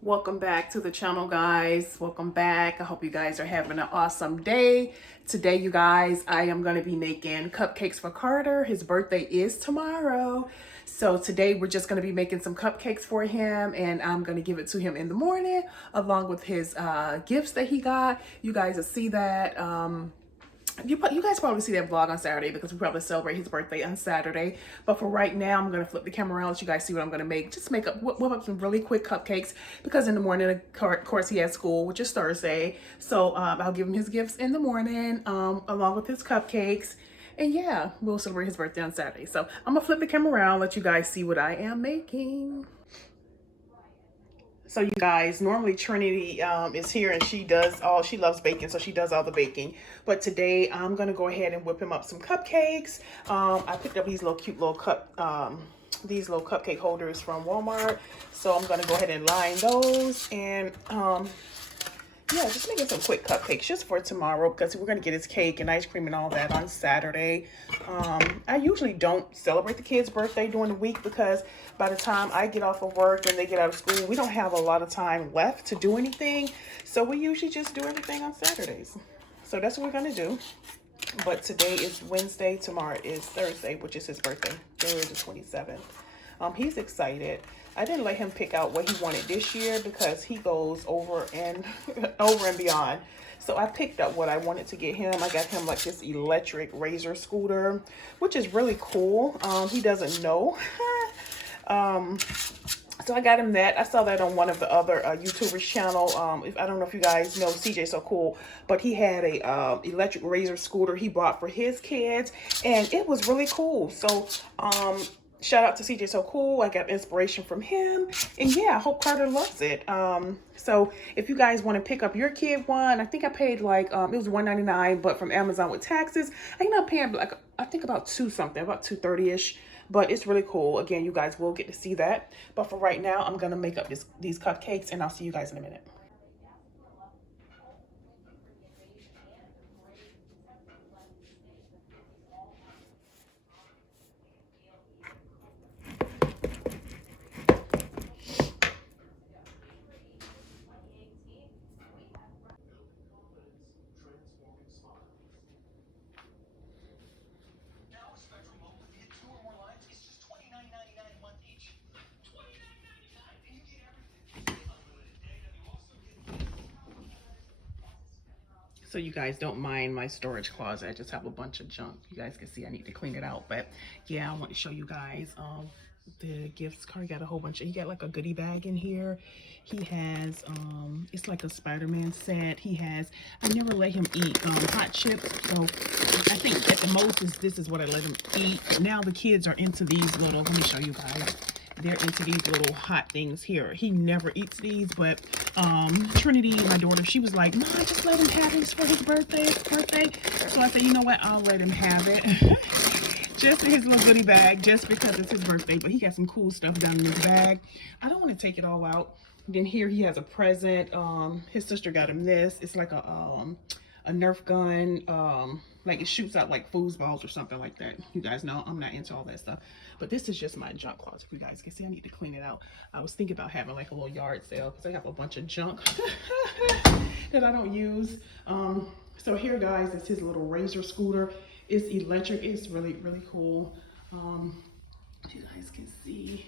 Welcome back to the channel, guys. Welcome back. I hope you guys are having an awesome day. Today, you guys, I am going to be making cupcakes for Carter. His birthday is tomorrow. So today we're just going to be making some cupcakes for him, and I'm going to give it to him in the morning along with his gifts that he got. You guys will see that. You guys probably see that vlog on Saturday because we probably celebrate his birthday on Saturday. But for right now, I'm going to flip the camera around, let you guys see what I'm going to make. Just whip up some really quick cupcakes because in the morning, of course, he has school, which is Thursday. So I'll give him his gifts in the morning along with his cupcakes. And yeah, we'll celebrate his birthday on Saturday. So I'm going to flip the camera around, let you guys see what I am making. So you guys, normally Trinity is here and she loves baking, so she does all the baking. But today I'm gonna go ahead and whip him up some cupcakes. I picked up these cute little cupcake holders from Walmart. So I'm gonna go ahead and line those and yeah, just making some quick cupcakes just for tomorrow because we're going to get his cake and ice cream and all that on Saturday. I usually don't celebrate the kid's birthday during the week because by the time I get off of work and they get out of school, we don't have a lot of time left to do anything. So we usually just do everything on Saturdays. So that's what we're going to do. But today is Wednesday. Tomorrow is Thursday, which is his birthday, January the 27th. He's excited. I didn't let him pick out what he wanted this year because he goes over and beyond. So I picked up what I wanted to get him. I got him like this electric razor scooter, which is really cool. He doesn't know. So I got him that. I saw that on one of the other YouTubers' channel. I don't know if you guys know CJ So Cool, but he had a electric razor scooter he bought for his kids, and it was really cool. So shout out to CJ So Cool. I got inspiration from him. And yeah, I hope Carter loves it. So if you guys want to pick up your kid one, I think I paid like, it was $1.99, but from Amazon with taxes, I ended up paying like, I think about about $2.30-ish. But it's really cool. Again, you guys will get to see that. But for right now, I'm going to make up these cupcakes and I'll see you guys in a minute. So you guys don't mind my storage closet. I just have a bunch of junk. You guys can see I need to clean it out. But yeah, I want to show you guys the gifts. Carter got a whole bunch of, he got like a goodie bag in here. He has, it's like a Spider-Man set. He has, I never let him eat hot chips. So I think at the most this is what I let him eat. Now the kids are into these little, let me show you guys. They're into these little hot things here. He never eats these, but Trinity, my daughter, she was like, "No, just let him have these for his birthday." So I said, you know what? I'll let him have it. Just in his little goodie bag, just because it's his birthday. But he got some cool stuff down in his bag. I don't want to take it all out. Then here he has a present. His sister got him this. It's like a Nerf gun. Like it shoots out like foosballs or something like that. You guys know I'm not into all that stuff. But this is just my junk closet. If you guys can see, I need to clean it out. I was thinking about having like a little yard sale because I have a bunch of junk that I don't use. So here, guys, is his little razor scooter. It's electric. It's really, really cool. If you guys can see,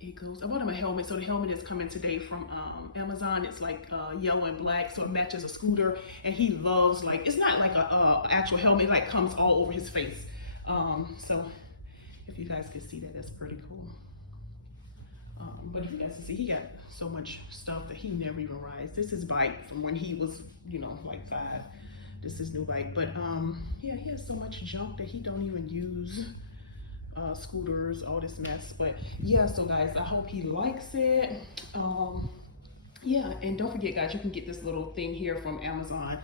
it goes. I bought him a helmet. So the helmet is coming today from Amazon. It's like yellow and black, so it matches a scooter. And he loves, like, it's not like a actual helmet. It like comes all over his face. So if you guys can see that, that's pretty cool. But if you guys can see, he got so much stuff that he never even rides. This is his bike from when he was, you know, like 5. This is his new bike. But yeah, he has so much junk that he don't even use. Scooters, all this mess. But yeah, so guys, I hope he likes it. Yeah, and don't forget, guys, you can get this little thing here from Amazon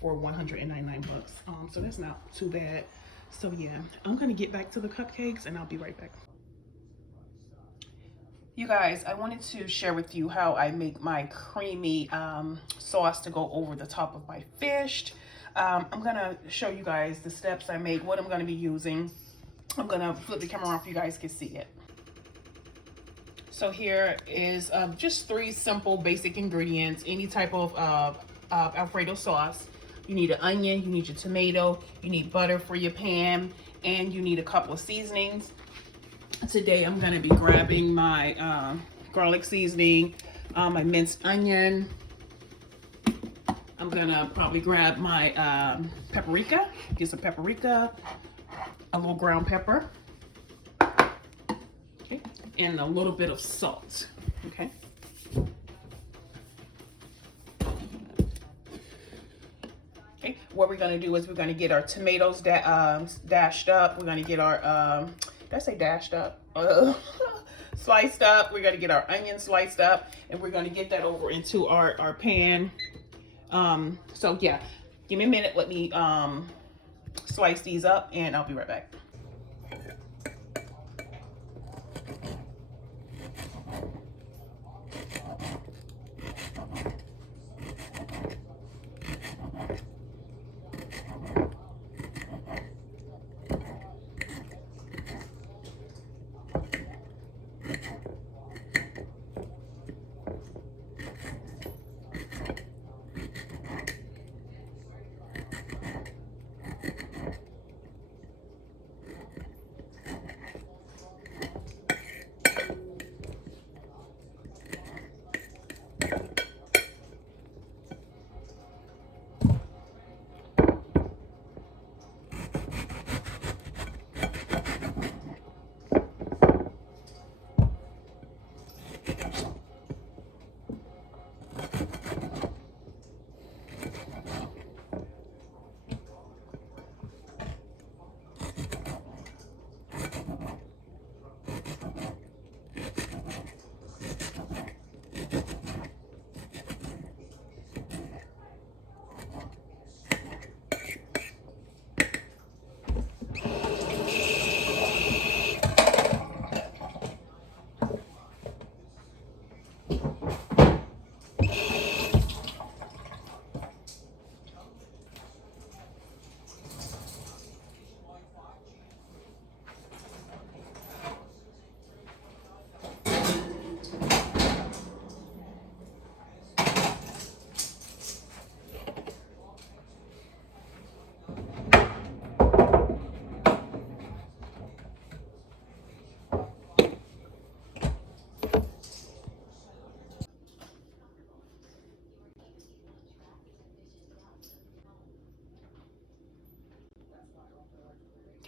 for 199 bucks. So that's not too bad. So yeah, I'm gonna get back to the cupcakes and I'll be right back. You guys, I wanted to share with you how I make my creamy sauce to go over the top of my fish. I'm gonna show you guys the steps I make, what I'm gonna be using. I'm gonna flip the camera around so you guys can see it. So here is just 3 simple basic ingredients. Any type of Alfredo sauce. You need an onion, you need your tomato, you need butter for your pan, and you need a couple of seasonings. Today I'm going to be grabbing my garlic seasoning, my minced onion. I'm going to probably grab my paprika, get some paprika, a little ground pepper, okay, and a little bit of salt, okay. Okay, what we're going to do is we're going to get our tomatoes dashed up. We're going to get our, did I say dashed up? Sliced up. We're going to get our onions sliced up, and we're going to get that over into our pan. So yeah, give me a minute. Let me slice these up, and I'll be right back.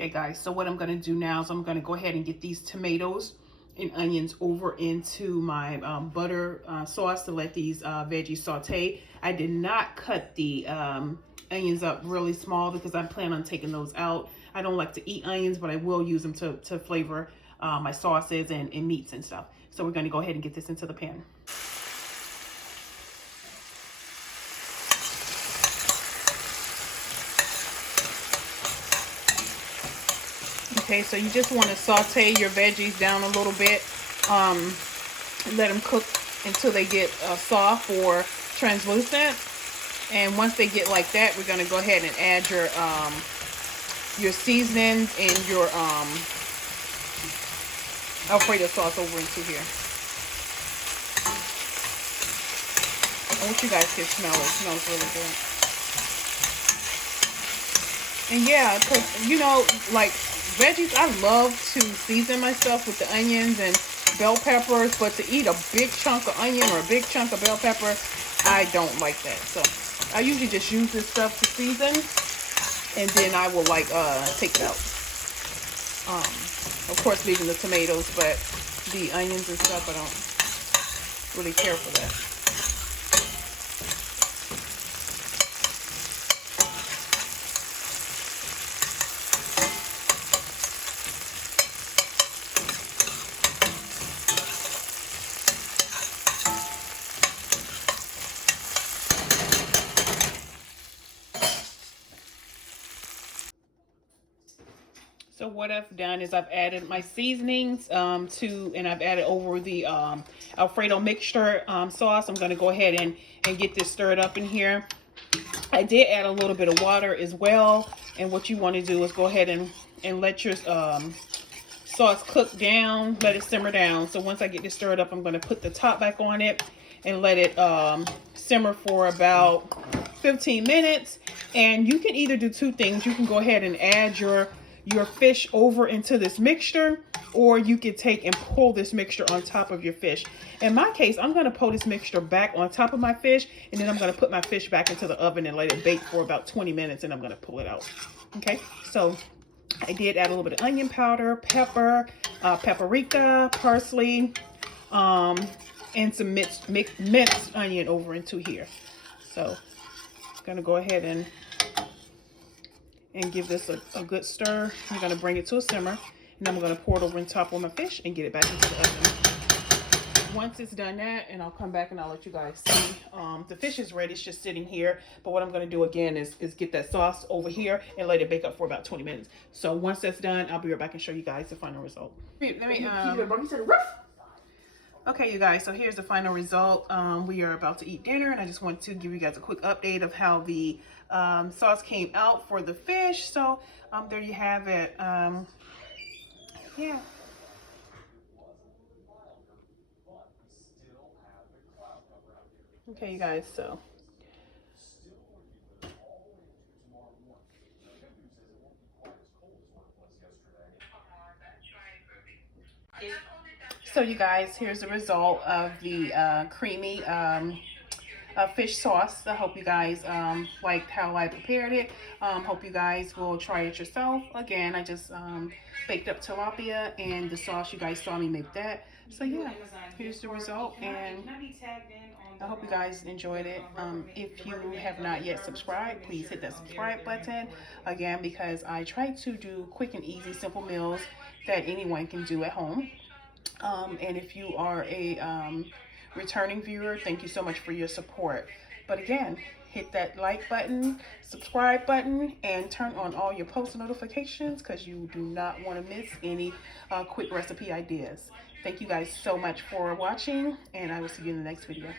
Okay guys, so what I'm going to do now is I'm going to go ahead and get these tomatoes and onions over into my butter sauce to let these veggies saute. I did not cut the onions up really small because I plan on taking those out. I don't like to eat onions, but I will use them to flavor my sauces and meats and stuff. So we're going to go ahead and get this into the pan. Okay, so you just want to saute your veggies down a little bit. Let them cook until they get soft or translucent. And once they get like that, we're going to go ahead and add your seasonings and your Alfredo sauce over into here. I want you guys can smell it. It smells really good. And yeah, because, you know, like veggies, I love to season myself with the onions and bell peppers, but to eat a big chunk of onion or a big chunk of bell pepper, I don't like that. So I usually just use this stuff to season, and then I will like take it out. Of course, leaving the tomatoes, but the onions and stuff, I don't really care for that. So what I've done is I've added my seasonings and I've added over the Alfredo mixture sauce. I'm going to go ahead and get this stirred up in here. I did add a little bit of water as well. And what you want to do is go ahead and let your sauce cook down, let it simmer down. So once I get this stirred up, I'm going to put the top back on it and let it simmer for about 15 minutes. And you can either do two things. You can go ahead and add your fish over into this mixture, or you could take and pour this mixture on top of your fish. In my case, I'm going to pour this mixture back on top of my fish, and then I'm going to put my fish back into the oven and let it bake for about 20 minutes, and I'm going to pull it out. Okay, so I did add a little bit of onion powder, pepper, paprika, parsley, and some minced onion over into here. So I'm going to go ahead and give this a good stir. I'm going to bring it to a simmer, and then I'm going to pour it over on top of my fish and get it back into the oven. Once it's done that, and I'll come back and I'll let you guys see. The fish is ready. It's just sitting here. But what I'm going to do again is get that sauce over here and let it bake up for about 20 minutes. So once that's done, I'll be right back and show you guys the final result. Okay, you guys, so here's the final result. We are about to eat dinner, and I just want to give you guys a quick update of how the sauce came out for the fish. So there you have it. Yeah. Okay, you guys, so. So you guys, here's the result of the creamy fish sauce. I hope you guys liked how I prepared it. Hope you guys will try it yourself. Again, I just baked up tilapia, and the sauce, you guys saw me make that. So yeah, here's the result, and I hope you guys enjoyed it. If you have not yet subscribed, please hit that subscribe button. Again, because I try to do quick and easy, simple meals that anyone can do at home. And if you are a returning viewer, thank you so much for your support. But again, hit that like button, subscribe button, and turn on all your post notifications, because you do not want to miss any quick recipe ideas. Thank you guys so much for watching, and I will see you in the next video.